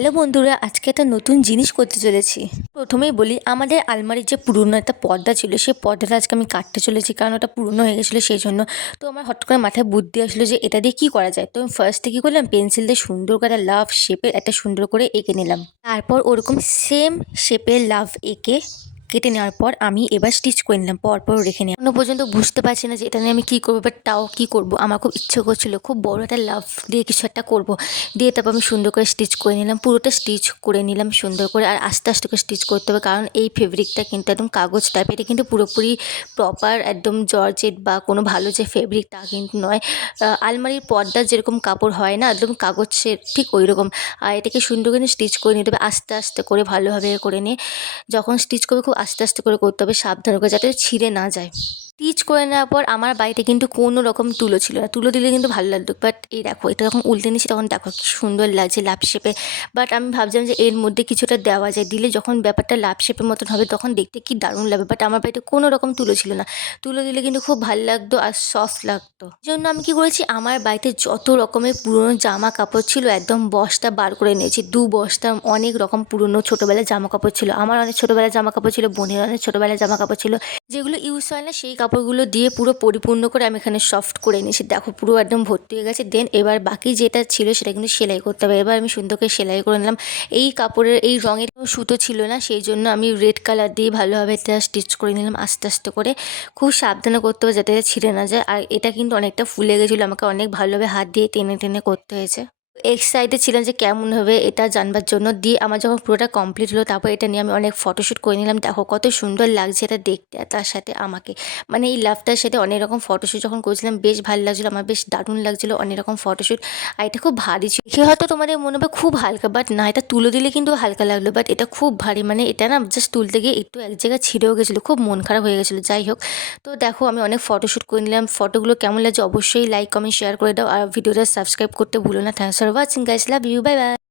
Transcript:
Hello বন্ধুরা, আজকে একটা নতুন জিনিস করতে চলেছি। প্রথমেই বলি, আমাদের আলমারির যে পুরনো একটা পর্দা ছিল, সেই পর্দাটা আজকে আমি কাটতে চলেছি, কারণ ওটা পুরনো হয়ে গেছিলো সেই জন্য। তো আমার হঠাৎ করে মাথায় বুদ্ধি আসলো যে এটা দিয়ে কী করা যায়। তো আমি ফার্স্টে কী করলাম, পেন্সিল দিয়ে সুন্দর করে একটা লাভ শেপের একটা সুন্দর করে এঁকে নিলাম। তারপর ওরকম সেম শেপের লাভ এঁকে কেটে নেওয়ার পর আমি এবার স্টিচ করে নিলাম, পরপর রেখে নিলাম। এখনো পর্যন্ত বুঝতে পারছি না যে এটা নিয়ে আমি কী করবো, বাট তাও কী করবো, আমার খুব ইচ্ছে করছিলো খুব বড় একটা লাভ দিয়ে কিছু একটা করবো। দিয়ে তারপর আমি সুন্দর করে স্টিচ করে নিলাম, পুরোটা স্টিচ করে নিলাম সুন্দর করে। আর আস্তে আস্তে করে স্টিচ করতে হবে, কারণ এই ফেব্রিকটা কিন্তু একদম কাগজ টাইপ, এটা কিন্তু পুরোপুরি প্রপার একদম জর্জেট বা কোনো ভালো যে ফেব্রিক তা কিন্তু নয়। আলমারির পর্দার যেরকম কাপড় হয় না, একদম কাগজের ঠিক ওই রকম। আর এটাকে সুন্দর করে স্টিচ করে নিতে হবে আস্তে আস্তে করে, ভালোভাবে করে নিয়ে যখন স্টিচ করবে খুব আস্তে আস্তে করে করতে হবে, সাবধান করে, যাতে ছিঁড়ে না যায়। স্টিচ করে নেওয়ার পর আমার বাড়িতে কিন্তু কোনো রকম তুলো ছিল না, তুলো দিলে কিন্তু ভালো লাগতো, বাট এই দেখো এটা যখন উল্টে নিচ্ছি তখন দেখো কি সুন্দর লাগছে লাভ শেপে। বাট আমি ভাবছিলাম যে এর মধ্যে কিছুটা দেওয়া যায়, দিলে যখন ব্যাপারটা লাভ শেপের মতন হবে তখন দেখতে কি দারুণ লাগবে। বাট আমার বাড়িতে কোনো রকম তুলো ছিল না, তুলো দিলে কিন্তু খুব ভালো লাগতো আর সফট লাগতো। এই জন্য আমি কি করেছি, আমার বাড়িতে যত রকমের পুরনো জামা কাপড় ছিল একদম বস্তা বার করে নিয়েছি, 2 বস্তা অনেক রকম পুরনো ছোটোবেলার জামা কাপড় ছিল। আমার অনেক ছোটোবেলার জামা কাপড় ছিল, বোনের অনেক ছোটোবেলার জামা কাপড় ছিল, যেগুলো ইউজ হয় না সেই কাপড়গুলো দিয়ে পুরো পরিপূর্ণ করে আমি এখানে সফট করে নিয়েছি। দেখো পুরো একদম ভর্তি হয়ে গেছে। দেন এবার বাকি যেটা ছিল সেটা কিন্তু সেলাই করতে হবে। এবার আমি সুন্দর করে সেলাই করে নিলাম। এই কাপড়ের এই রঙের কোনো সুতো ছিল না, সেই জন্য আমি রেড কালার দিয়ে ভালোভাবে এটা স্টিচ করে নিলাম আস্তে আস্তে করে। খুব সাবধানে করতে হবে যাতে ছিঁড়ে না যায়। আর এটা কিন্তু অনেকটা ফুলে গেছিলো, আমাকে অনেক ভালোভাবে হাত দিয়ে টেনে টেনে করতে হয়েছে। এক্সাইটেড ছিলাম যে কেমন হবে এটা জানবার জন্য। দিয়ে আমার যখন পুরোটা কমপ্লিট হলো তারপর এটা নিয়ে আমি অনেক ফটোশ্যুট করে নিলাম। দেখো কত সুন্দর লাগছে এটা দেখতে, আর তার সাথে আমাকে মানে এই লাভটার সাথে অনেক রকম ফটোশ্যুট যখন করেছিলাম বেশ ভালো লাগছিলো, আমার বেশ দারুণ লাগছিলো অনেক রকম ফটোশ্যুট। আর এটা খুব ভারী ছিল, দেখে হয়তো তোমাদের মনে হবে খুব হালকা, বাট না, এটা তুলে দিলে কিন্তু হালকা লাগলো, বাট এটা খুব ভারী। মানে এটা না জাস্ট তুলতে গিয়ে একটু এক জায়গায় ছিঁড়েও গেছিলো, খুব মন খারাপ হয়ে গেছিলো। যাই হোক, তো দেখো আমি অনেক ফটোশ্যুট করে নিলাম। ফটোগুলো কেমন লাগছে অবশ্যই লাইক কমেন্ট শেয়ার করে দাও, আর ভিডিওটা সাবস্ক্রাইব করতে ভুলো না। Thanks for watching guys, love you, bye by.